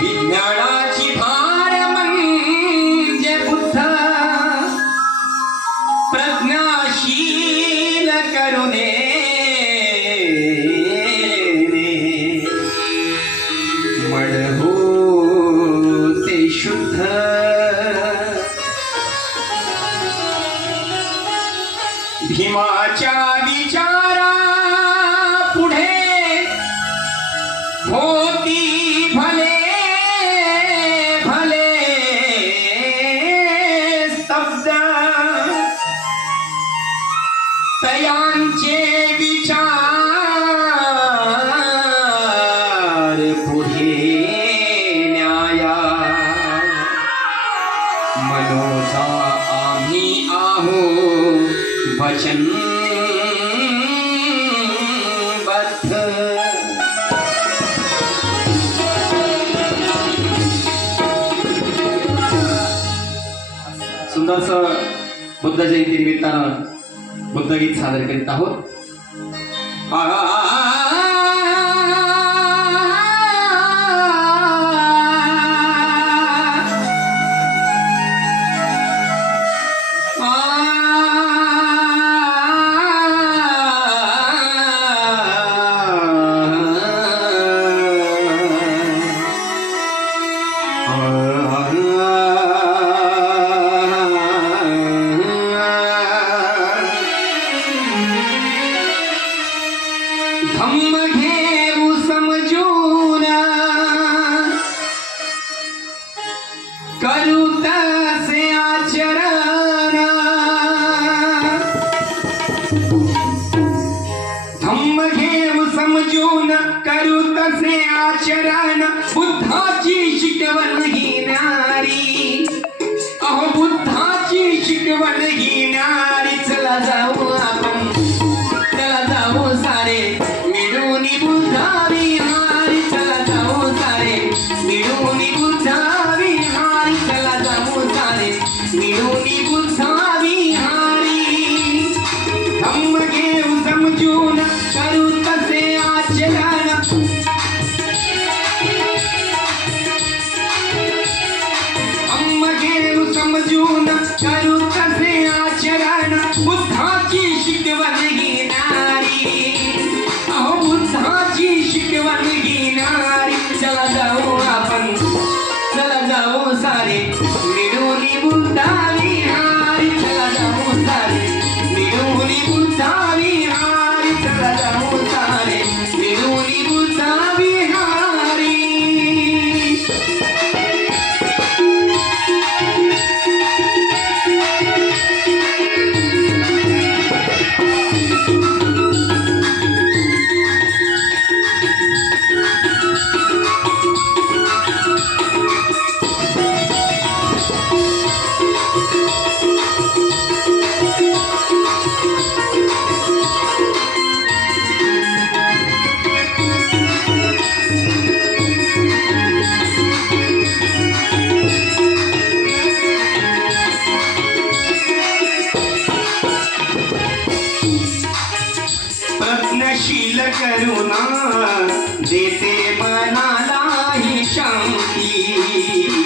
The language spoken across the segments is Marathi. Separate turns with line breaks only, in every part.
ವಿಜ್ಞಾನ मनोजा आम्ही आहो. वचन सुंदरस बुद्ध जयंती निमित्तानं बुद्धगीत सादर करीत आहोत. शील करुणा देते मनाला शांती.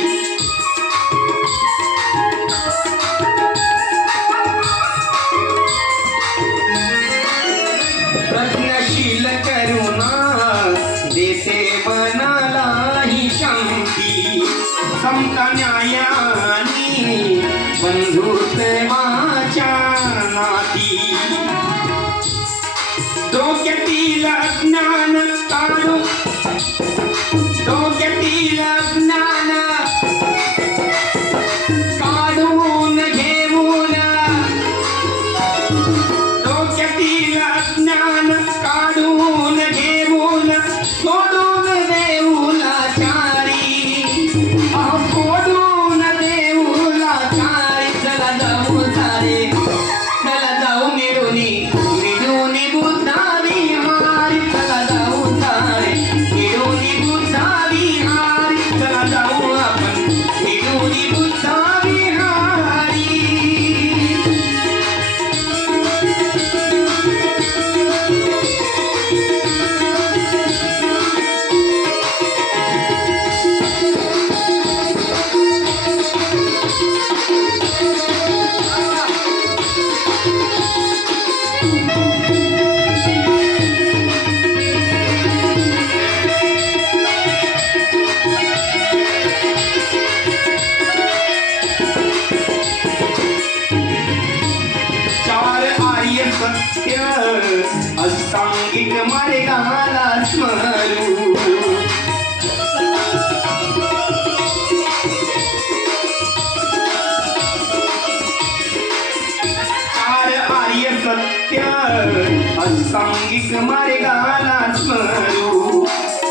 हमारे गाना छोड़ो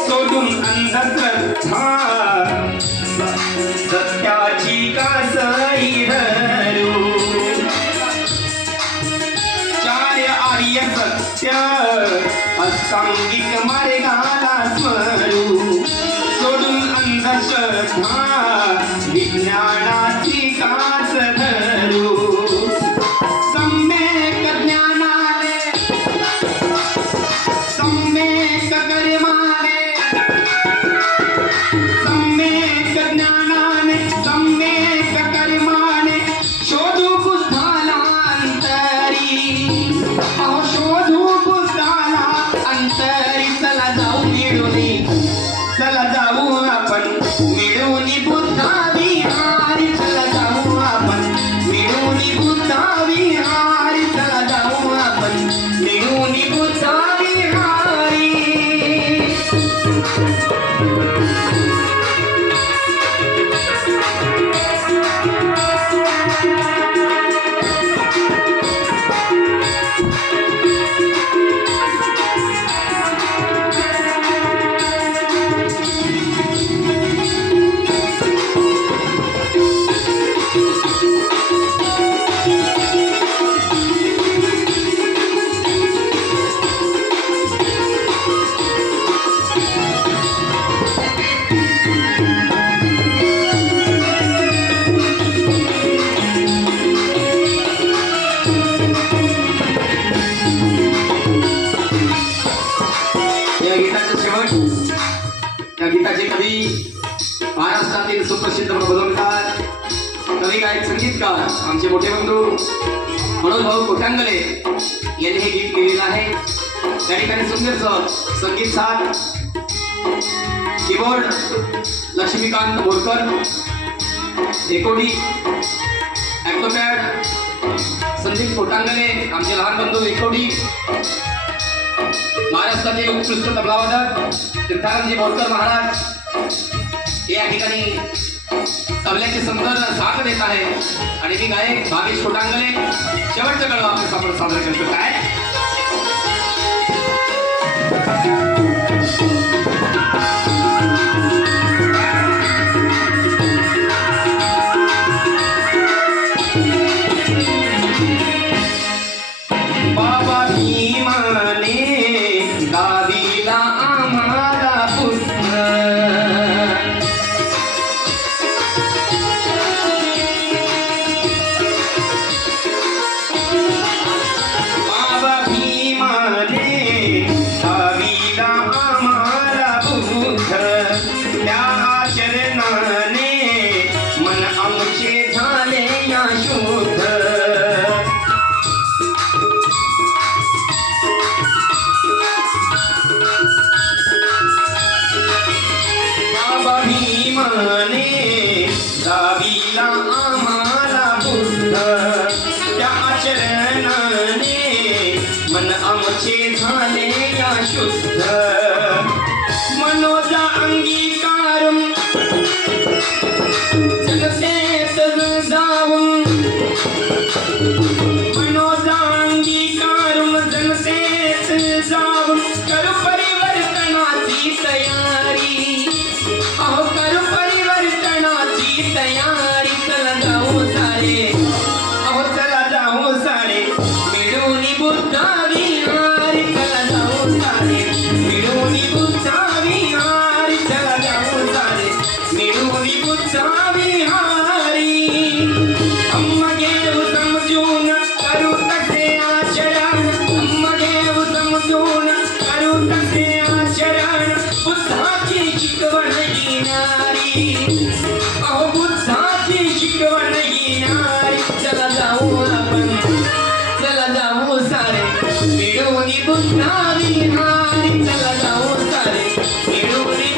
तो अंधत्र था ध्वनी गायक संगीतकार आमचे मोठे बंधू म्हणून भाऊ कोटांगले यांनी हे गीत केलेलं आहे. त्या ठिकाणी सुंदर संगीत साथ. किबोर्ड लक्ष्मीकांत बोरकर एकोडी ॲक्टोपॅड संदीप कोटांगले आमचे लहान बंधू एकोडी महाराष्ट्राचे उत्कृष्ट तबलावादक तीर्थानंदजी बोरकर महाराज. या ठिकाणी तबल्याचे सुंदर साथ देत आहे. आणि मी गायक भागेश कोटांगले शेवटचं कळवा आपण सादर करतो काय?
మూసారే ఏడు నీ బున్నారి హారి చల్లగా మూసారే ఏడు నీ